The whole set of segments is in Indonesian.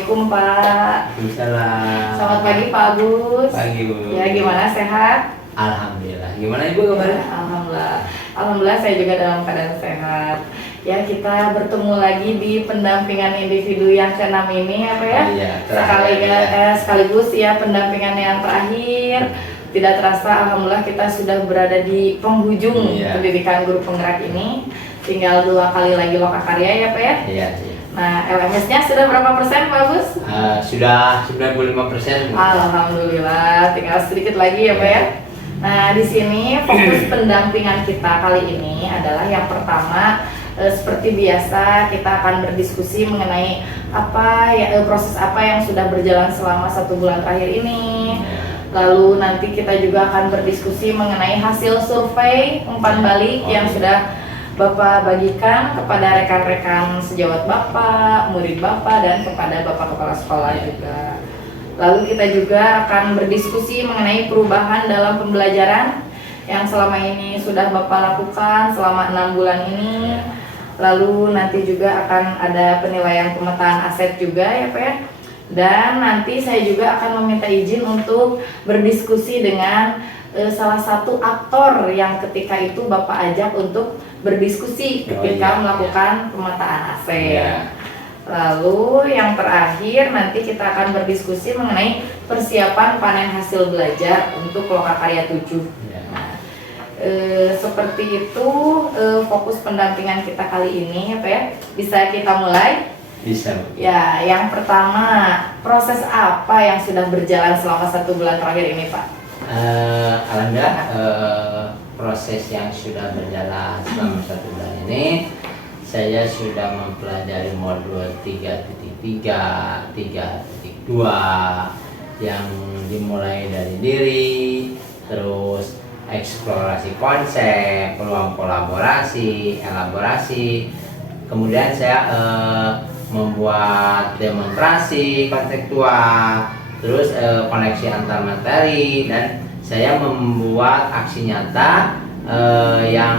Assalamualaikum Pak. Waalaikumsalam. Selamat pagi Pak Agus. Pagi Bu. Ya gimana, sehat? Alhamdulillah. Gimana Ibu kabarnya? Alhamdulillah. Alhamdulillah saya juga dalam keadaan sehat. Ya, kita bertemu lagi di pendampingan individu yang ke-6 ini apa ya? Iya, terakhir. Sekaligus ya pendampingan yang terakhir. Tidak terasa alhamdulillah kita sudah berada di penghujung pendidikan guru penggerak ini. Tinggal 2 kali lagi lokakarya ya Pak ya? Iya. Nah, LMS-nya sudah berapa persen Pak Agus? Sudah 95%. Alhamdulillah, tinggal sedikit lagi ya Pak ya. Nah, di sini fokus pendampingan kita kali ini adalah yang pertama, seperti biasa kita akan berdiskusi mengenai apa ya, proses apa yang sudah berjalan selama 1 bulan terakhir ini. Lalu nanti kita juga akan berdiskusi mengenai hasil survei umpan balik yang sudah Bapak bagikan kepada rekan-rekan sejawat Bapak, murid Bapak, dan kepada Bapak Kepala Sekolah juga. Lalu kita juga akan berdiskusi mengenai perubahan dalam pembelajaran yang selama ini sudah Bapak lakukan selama 6 bulan ini. Lalu nanti juga akan ada penilaian pemetaan aset juga ya Pak ya. Dan nanti saya juga akan meminta izin untuk berdiskusi dengan salah satu aktor yang ketika itu Bapak ajak untuk berdiskusi ketika melakukan pemetaan aset. Lalu yang terakhir nanti kita akan berdiskusi mengenai persiapan panen hasil belajar untuk Lokakarya 7. Nah, seperti itu fokus pendampingan kita kali ini ya Pak ya. Bisa kita mulai? Bisa. Ya, yang pertama, proses apa yang sudah berjalan selama 1 bulan terakhir ini Pak? Alhamdulillah, proses yang sudah berjalan selama 1 bulan ini, saya sudah mempelajari modul 3.3, 3.2 yang dimulai dari diri, terus eksplorasi konsep, peluang kolaborasi, elaborasi. Kemudian saya membuat demonstrasi konseptual, terus koneksi antar materi, dan saya membuat aksi nyata yang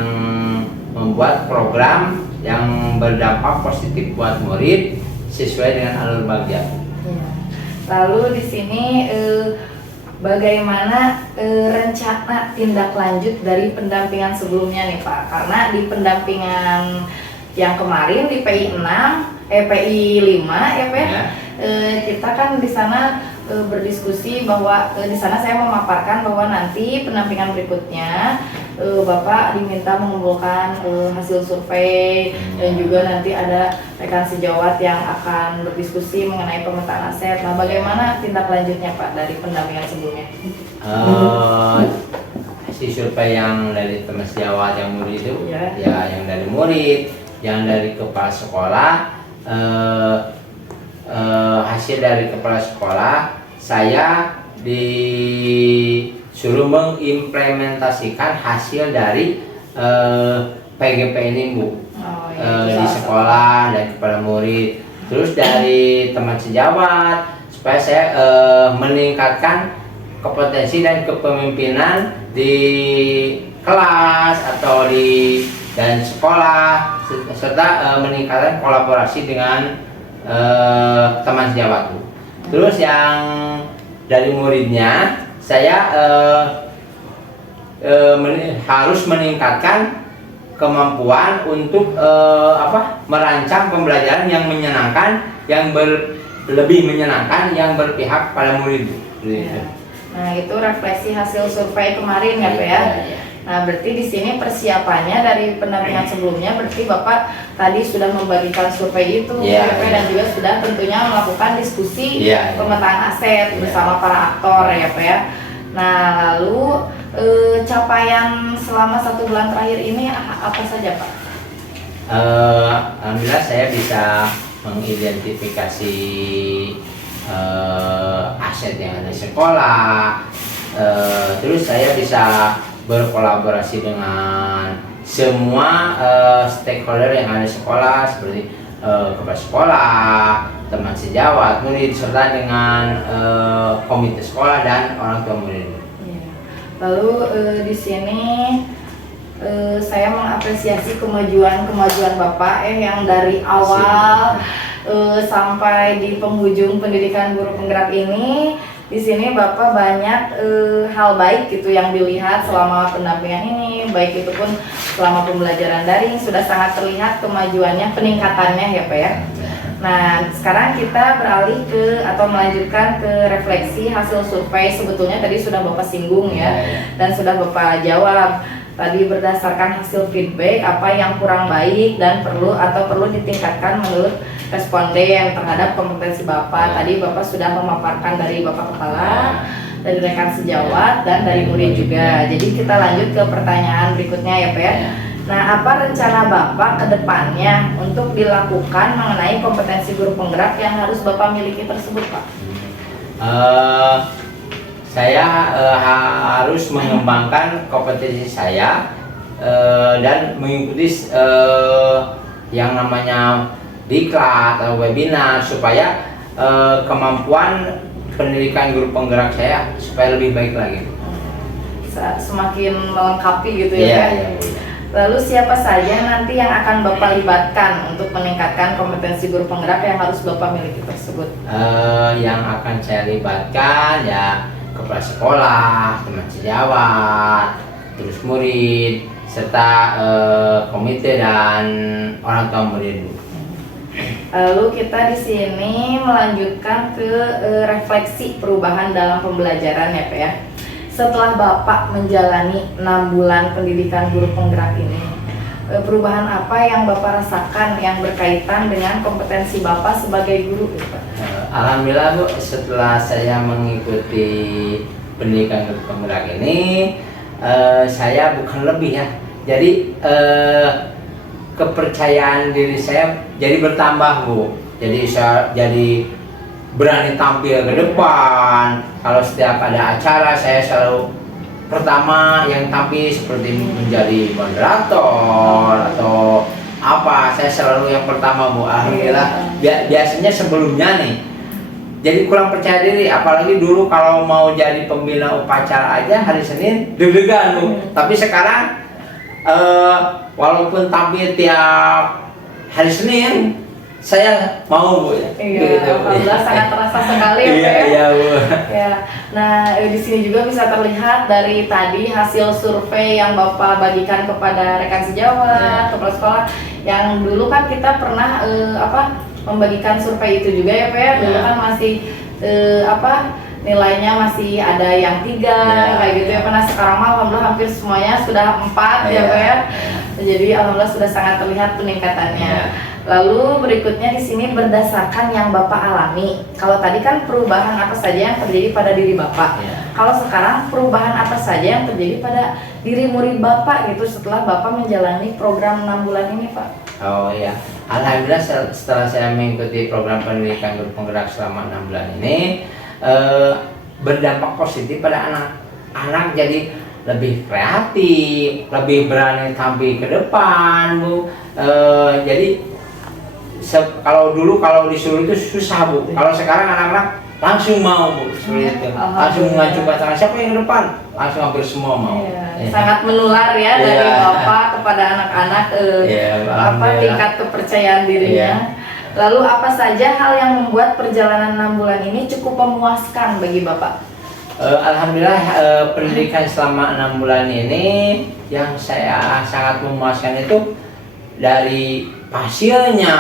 membuat program yang berdampak positif buat murid sesuai dengan alur bagian. Ya. Lalu di sini bagaimana rencana tindak lanjut dari pendampingan sebelumnya nih Pak? Karena di pendampingan yang kemarin di PI 5 ya Pak ya. Kita kan di sana berdiskusi bahwa di sana saya memaparkan bahwa nanti pendampingan berikutnya Bapak diminta mengumpulkan hasil survei dan juga nanti ada rekan sejawat yang akan berdiskusi mengenai pemetaan aset. Nah, bagaimana tindak lanjutnya Pak dari pendampingan sebelumnya? Hasil survei yang dari teman sejawat yang murid itu, ya yang dari murid, yang dari kepala sekolah, hasil dari kepala sekolah saya disuruh mengimplementasikan hasil dari PGP ini Bu, di sekolah dan kepada murid, terus dari teman sejawat supaya saya meningkatkan kompetensi dan kepemimpinan di kelas atau di dan sekolah, serta meningkatkan kolaborasi dengan teman sejawat. Terus yang dari muridnya saya harus meningkatkan kemampuan untuk merancang pembelajaran yang menyenangkan, yang lebih menyenangkan, yang berpihak pada murid. Nah, itu refleksi hasil survei kemarin ya Pak ya. Nah, berarti di sini persiapannya dari pendampingan sebelumnya berarti Bapak tadi sudah membagikan survei itu dan juga sudah tentunya melakukan diskusi pemetaan aset bersama para aktor ya Pak ya. Nah, lalu capaian selama 1 bulan terakhir ini apa saja Pak? Alhamdulillah saya bisa mengidentifikasi aset yang ada di sekolah, terus saya bisa berkolaborasi dengan semua stakeholder yang ada di sekolah seperti kepala sekolah, teman sejawat, murid, serta dengan komite sekolah dan orang tua murid. Lalu di sini saya mengapresiasi kemajuan Bapak yang dari awal sampai di penghujung pendidikan guru penggerak ini. Di sini Bapak banyak hal baik gitu yang dilihat selama pendampingan ini, baik itu pun selama pembelajaran daring sudah sangat terlihat kemajuannya, peningkatannya ya Pak ya. Nah, sekarang kita beralih ke atau melanjutkan ke refleksi hasil survei. Sebetulnya tadi sudah Bapak singgung ya, dan sudah Bapak jawab. Tadi berdasarkan hasil feedback apa yang kurang baik dan perlu ditingkatkan menurut responden terhadap kompetensi Bapak. Tadi Bapak sudah memaparkan dari Bapak Kepala, dari rekan sejawat, dan dari murid juga. Jadi kita lanjut ke pertanyaan berikutnya ya Pak ya. Nah, apa rencana Bapak ke depannya untuk dilakukan mengenai kompetensi guru penggerak yang harus Bapak miliki tersebut Pak? Saya harus mengembangkan kompetensi saya dan mengikuti yang namanya diklat atau webinar supaya kemampuan pendidikan guru penggerak saya supaya lebih baik lagi. Semakin melengkapi gitu ya. Iya. Lalu siapa saja nanti yang akan Bapak libatkan untuk meningkatkan kompetensi guru penggerak yang harus Bapak miliki tersebut? Yang akan saya libatkan ya kepala sekolah, teman sejawat, terus murid, serta komite dan orang tua murid. Lalu kita di sini melanjutkan ke refleksi perubahan dalam pembelajaran ya Pak ya. Setelah Bapak menjalani 6 bulan pendidikan guru penggerak ini, perubahan apa yang Bapak rasakan yang berkaitan dengan kompetensi Bapak sebagai guru ya Pak? Alhamdulillah Bu, setelah saya mengikuti pendidikan guru penggerak ini, saya bukan lebih ya. Jadi kepercayaan diri saya jadi bertambah Bu. Jadi saya jadi berani tampil ke depan. Kalau setiap ada acara saya selalu pertama yang tampil seperti menjadi moderator atau apa, saya selalu yang pertama Bu. Alhamdulillah. Biasanya sebelumnya nih jadi kurang percaya diri, apalagi dulu kalau mau jadi pembina upacara aja hari Senin deg-degan Bu. Tapi sekarang walaupun tampil tiap hari Senin saya mau Bu ya. Iya, alhamdulillah sangat terasa sekali ya. Iya Bu. Ya. Nah, di sini juga bisa terlihat dari tadi hasil survei yang Bapak bagikan kepada rekan sejawat, kepala sekolah, yang dulu kan kita pernah membagikan survei itu juga ya Pak ya. Dulu kan masih nilainya masih ada yang 3 kayak gitu ya Pak. Nah, sekarang mah alhamdulillah hampir semuanya sudah 4 ya Pak ya. Jadi alhamdulillah sudah sangat terlihat peningkatannya. Lalu berikutnya di sini berdasarkan yang Bapak alami. Kalau tadi kan perubahan apa saja yang terjadi pada diri Bapak. Kalau sekarang perubahan apa saja yang terjadi pada diri murid Bapak gitu setelah Bapak menjalani program 6 bulan ini Pak? Oh iya, alhamdulillah setelah saya mengikuti program pendidikan guru penggerak selama 6 bulan ini berdampak positif pada anak-anak, jadi lebih kreatif, lebih berani tampil ke depan Bu. Jadi kalau dulu kalau disuruh itu susah Bu, kalau sekarang anak-anak langsung mau Bu, seperti itu, langsung mengajukan tangan, siapa yang ke depan, langsung hampir semua mau. Sangat menular ya dari Bapak kepada anak-anak tingkat kepercayaan dirinya. Lalu apa saja hal yang membuat perjalanan 6 bulan ini cukup memuaskan bagi Bapak? Alhamdulillah pendidikan selama 6 bulan ini yang saya sangat memuaskan itu dari hasilnya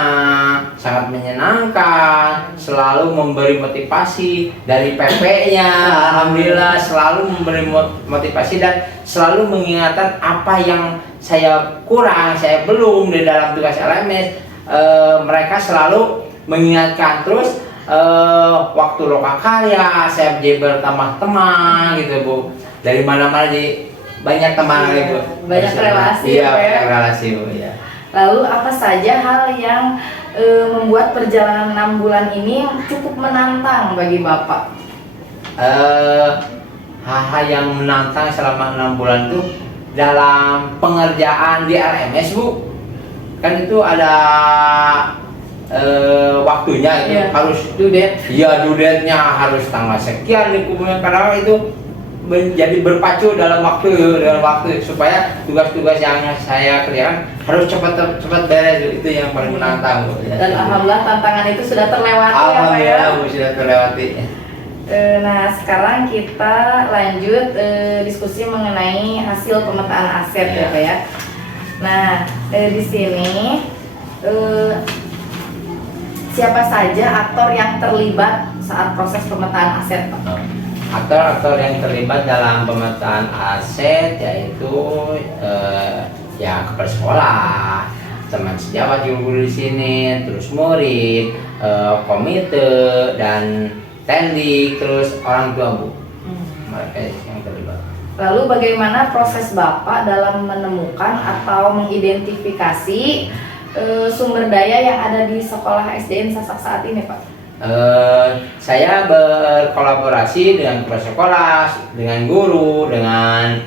sangat menyenangkan, selalu memberi motivasi. Dari PP-nya alhamdulillah selalu memberi motivasi dan selalu mengingatkan apa yang saya kurang, saya belum di dalam tugas LMS. Mereka selalu mengingatkan terus. Waktu lokakarya saya jadi bertambah teman gitu Bu, dari mana-mana jadi banyak teman lagi Bu, banyak relasi. Relasi Bu ya. Lalu apa saja hal yang membuat perjalanan 6 bulan ini cukup menantang bagi Bapak? Hal-hal yang menantang selama 6 bulan itu dalam pengerjaan di LMS Bu, kan itu ada waktunya itu harus due date. Iya, due date-nya harus tanggal sekian di kubunya, karena itu menjadi berpacu dalam waktu supaya tugas-tugas yang saya kerjakan harus cepat beres. Itu yang paling menantang Bu. Dan alhamdulillah tantangan itu sudah terlewati ya Pak ya. Alhamdulillah Bu, sudah terlewati. Nah sekarang kita lanjut diskusi mengenai hasil pemetaan aset ya Pak ya. Nah di sini siapa saja aktor yang terlibat saat proses pemetaan aset Pak? Aktor-aktor yang terlibat dalam pemetaan aset yaitu ya kepala sekolah, teman sejawat guru di sini, terus murid, komite dan tendik, terus orang tua Bu. Mereka yang terlibat. Lalu bagaimana proses Bapak dalam menemukan atau mengidentifikasi sumber daya yang ada di sekolah SDN Sasak saat ini Pak? Saya berkolaborasi dengan kepala sekolah, dengan guru, dengan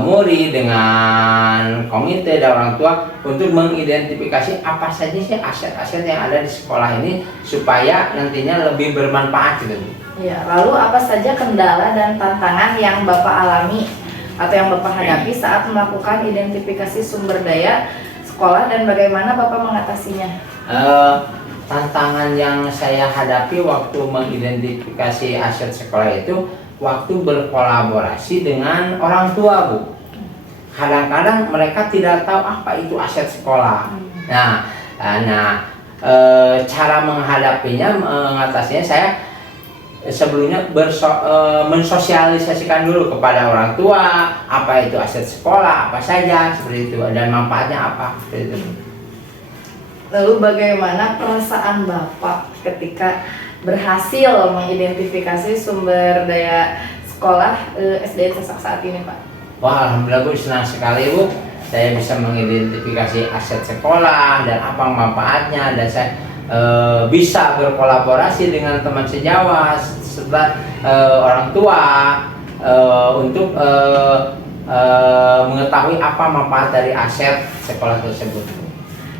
murid, dengan komite dan orang tua untuk mengidentifikasi apa saja sih aset-aset yang ada di sekolah ini supaya nantinya lebih bermanfaat gitu. Ya, lalu apa saja kendala dan tantangan yang Bapak alami atau yang Bapak hadapi saat melakukan identifikasi sumber daya sekolah dan bagaimana Bapak mengatasinya? Tantangan yang saya hadapi waktu mengidentifikasi aset sekolah itu waktu berkolaborasi dengan orang tua Bu. Kadang-kadang mereka tidak tahu apa itu aset sekolah. Cara menghadapinya, mengatasinya saya sebelumnya mensosialisasikan dulu kepada orang tua apa itu aset sekolah, apa saja seperti itu dan manfaatnya apa seperti itu. Lalu bagaimana perasaan Bapak ketika berhasil mengidentifikasi sumber daya sekolah SDN Sasak saat ini Pak? Wah, alhamdulillah Bu, senang sekali Bu. Saya bisa mengidentifikasi aset sekolah dan apa manfaatnya, dan saya bisa berkolaborasi dengan teman sejawat serta orang tua untuk mengetahui apa manfaat dari aset sekolah tersebut.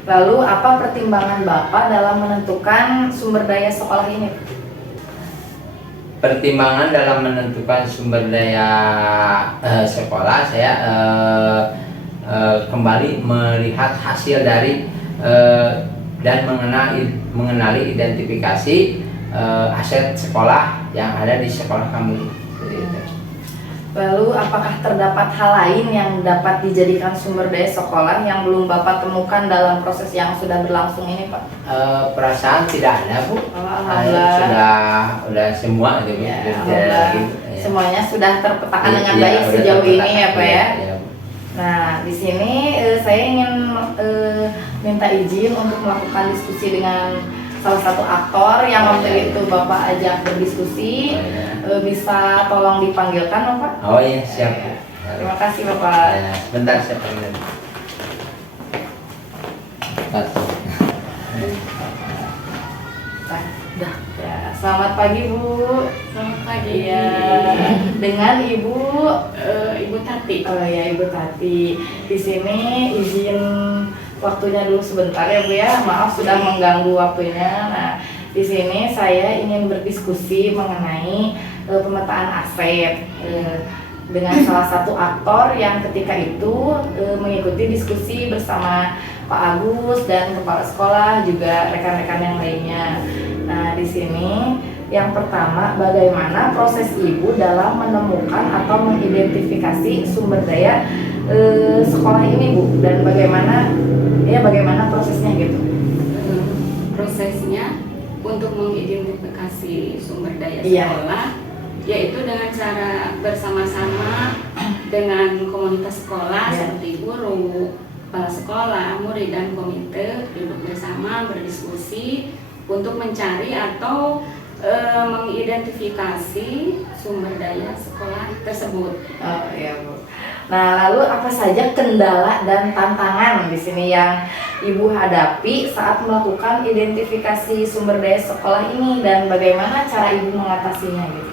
Lalu apa pertimbangan Bapak dalam menentukan sumber daya sekolah ini? Pertimbangan dalam menentukan sumber daya sekolah, saya kembali melihat hasil dari dan mengenali identifikasi aset sekolah yang ada di sekolah kami. Lalu apakah terdapat hal lain yang dapat dijadikan sumber daya sekolah yang belum Bapak temukan dalam proses yang sudah berlangsung ini Pak? Perasaan tidak ada Bu. Alhamdulillah. Sudah semua gitu. Ya, Ya. Semuanya sudah terpetakan dengan baik sejauh ini ya Pak ya. Ya. Nah di sini saya ingin minta izin untuk melakukan diskusi dengan salah satu aktor yang waktu itu Bapak ajak berdiskusi. Bisa tolong dipanggilkan Bapak? Oh iya, siap. Terima kasih Bapak. Sebentar saya panggil. Dah. Ya, selamat pagi Bu. Selamat pagi. Iya. Dengan Ibu Ibu Tati. Oh ya Ibu Tati. Di sini izin waktunya dulu sebentar ya Bu ya. Maaf sudah mengganggu waktunya. Nah, di sini saya ingin berdiskusi mengenai pemetaan aset dengan salah satu aktor yang ketika itu mengikuti diskusi bersama Pak Agus dan kepala sekolah juga rekan-rekan yang lainnya. Nah, di sini yang pertama, bagaimana proses Ibu dalam menemukan atau mengidentifikasi sumber daya sekolah ini Bu, dan bagaimana prosesnya gitu? Prosesnya untuk mengidentifikasi sumber daya Iya. sekolah yaitu dengan cara bersama-sama dengan komunitas sekolah seperti guru, kepala sekolah, murid dan komite duduk bersama berdiskusi untuk mencari atau mengidentifikasi sumber daya sekolah tersebut. Oh iya Bu. Nah, lalu apa saja kendala dan tantangan di sini yang Ibu hadapi saat melakukan identifikasi sumber daya sekolah ini, dan bagaimana cara Ibu mengatasinya gitu?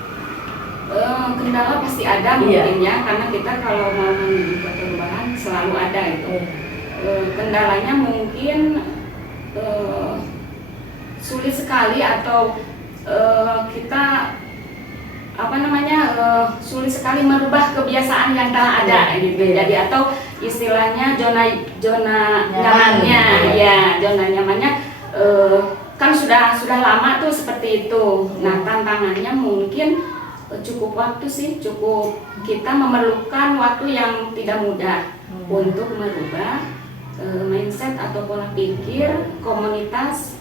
Kendala pasti ada mungkin ya, karena kita kalau mau membuat perubahan selalu ada itu. Kendalanya mungkin sulit sekali atau kita sulit sekali merubah kebiasaan yang telah ada gitu. Jadi atau istilahnya zona nyamannya, ya zona nyamannya kan sudah lama tuh seperti itu. Nah tantangannya mungkin cukup waktu sih, cukup kita memerlukan waktu yang tidak mudah untuk merubah mindset atau pola pikir komunitas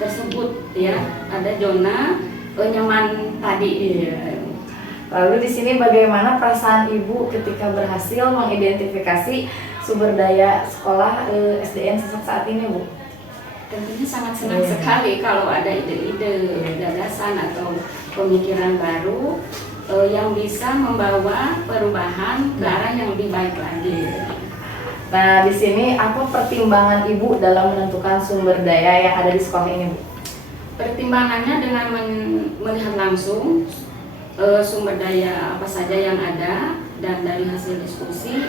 tersebut ya. Ada zona nyaman tadi. Lalu di sini bagaimana perasaan Ibu ketika berhasil mengidentifikasi sumber daya sekolah SDN Sasak saat ini, Bu? Tentunya sangat senang sekali kalau ada ide-ide, gagasan atau pemikiran baru yang bisa membawa perubahan ke arah yang lebih baik lagi. Nah, di sini apa pertimbangan Ibu dalam menentukan sumber daya yang ada di sekolah ini, Bu? Pertimbangannya dengan melihat langsung sumber daya apa saja yang ada, dan dari hasil diskusi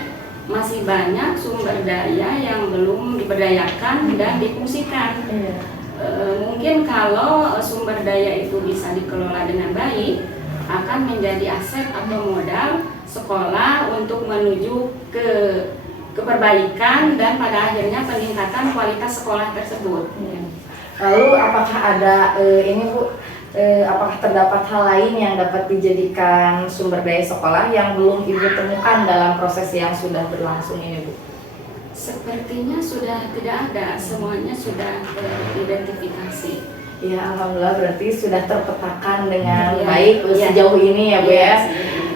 masih banyak sumber daya yang belum diberdayakan dan difungsikan. Mungkin kalau sumber daya itu bisa dikelola dengan baik, akan menjadi aset atau modal sekolah untuk menuju ke keperbaikan dan pada akhirnya peningkatan kualitas sekolah tersebut. Lalu apakah ada ini, Bu? Apakah terdapat hal lain yang dapat dijadikan sumber daya sekolah yang belum Ibu temukan dalam proses yang sudah berlangsung ini, Bu? Sepertinya sudah tidak ada, semuanya sudah teridentifikasi. Ya, alhamdulillah berarti sudah terpetakan dengan baik sejauh ini ya, Bu ya.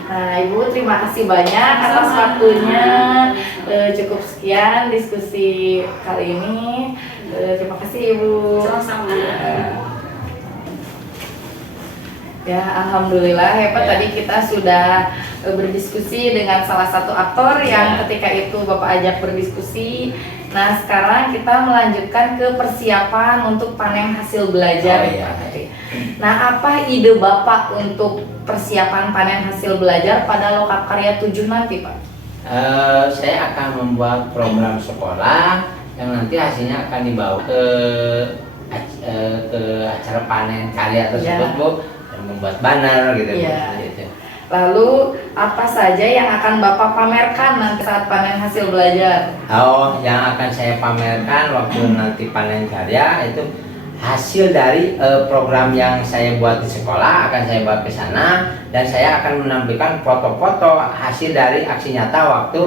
Nah, Ibu terima kasih banyak atas waktunya. Cukup sekian diskusi kali ini. Terima kasih Ibu. Sama-sama. Ya, alhamdulillah hebat. Tadi kita sudah berdiskusi dengan salah satu aktor yang ketika itu Bapak ajak berdiskusi. Nah, sekarang kita melanjutkan ke persiapan untuk panen hasil belajar. Nah, apa ide Bapak untuk persiapan panen hasil belajar pada Lokakarya 7 nanti, Pak? Saya akan membuat program sekolah yang nanti hasilnya akan dibawa ke acara panen karya tersebut, Bu. Membuat banner gitu. Lalu apa saja yang akan Bapak pamerkan nanti saat panen hasil belajar? Oh, yang akan saya pamerkan waktu nanti panen karya itu hasil dari program yang saya buat di sekolah akan saya bawa ke sana, dan saya akan menampilkan foto-foto hasil dari aksi nyata waktu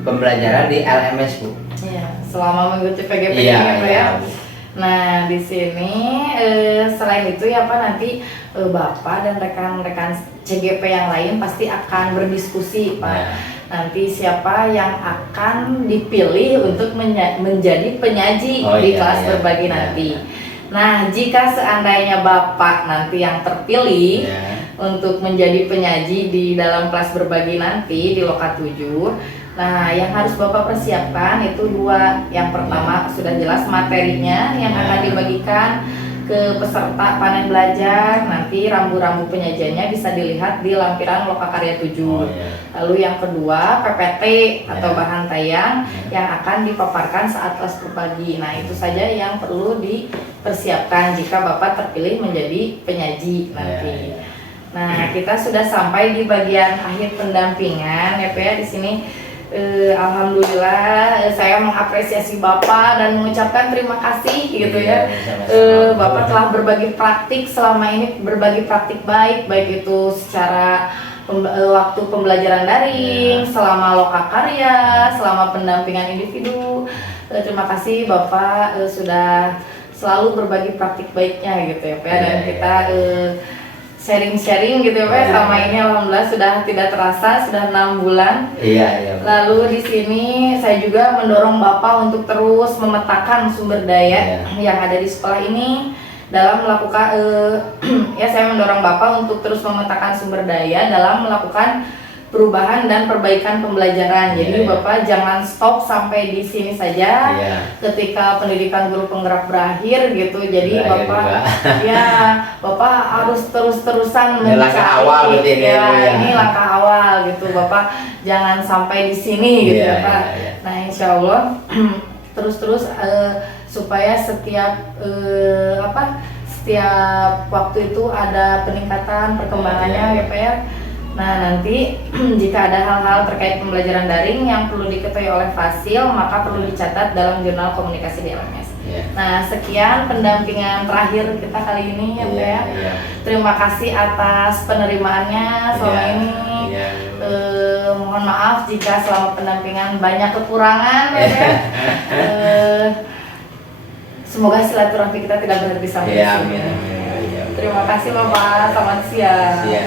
pembelajaran di LMS, Bu. Iya, selama mengikuti PGP ini ya, Pak ya. Nah, di sini selain itu ya Pak, nanti Bapak dan rekan-rekan CGP yang lain pasti akan berdiskusi, Pak. Nanti siapa yang akan dipilih untuk menjadi penyaji di kelas berbagi nanti. Nah, jika seandainya Bapak nanti yang terpilih untuk menjadi penyaji di dalam kelas berbagi nanti di Loka 7, nah, yang harus Bapak persiapkan itu dua. Yang pertama sudah jelas materinya yang akan dibagikan ke peserta panen belajar. Nanti rambu-rambu penyajiannya bisa dilihat di lampiran Lokakarya 7. Lalu yang kedua PPT atau bahan tayang yang akan dipaparkan saat kelas berbagi. Nah, itu saja yang perlu dipersiapkan jika Bapak terpilih menjadi penyaji nanti. Nah, kita sudah sampai di bagian akhir pendampingan ya Pak ya. Di sini alhamdulillah saya mengapresiasi Bapak dan mengucapkan terima kasih gitu ya. Bapak telah berbagi praktik selama ini, berbagi praktik baik itu secara waktu pembelajaran daring, selama Lokakarya, selama pendampingan individu. Terima kasih Bapak sudah selalu berbagi praktik baiknya gitu ya Pak. Dan kita sharing-sharing gitu ya Pak. Selama ini alhamdulillah sudah tidak terasa, sudah 6 bulan. Lalu di sini saya juga mendorong Bapak untuk terus memetakan sumber daya yang ada di sekolah ini dalam melakukan ya saya mendorong Bapak untuk terus memetakan sumber daya dalam melakukan perubahan dan perbaikan pembelajaran. Jadi Bapak jangan stop sampai di sini saja. Ketika pendidikan guru penggerak berakhir gitu. Jadi Bapak Bapak harus terus-terusan mencari. Ini langkah awal gitu. Bapak jangan sampai di sini gitu ya Pak. Nah, insya Allah terus-terus supaya setiap setiap waktu itu ada peningkatan perkembangannya Iya. ya Pak ya. Nah nanti jika ada hal-hal terkait pembelajaran daring yang perlu diketahui oleh Fasil, maka perlu dicatat dalam jurnal komunikasi di LMS. Iya. Nah sekian pendampingan terakhir kita kali ini ya Pak ya. Iya. Terima kasih atas penerimaannya selama Iya. ini. Iya. Mohon maaf jika selama pendampingan banyak kekurangan ya Pak ya. Semoga silaturahmi kita tidak berhenti sampai di Iya, sini. amin, amin. Iya. Terima kasih Bapak, selamat siang. Iya.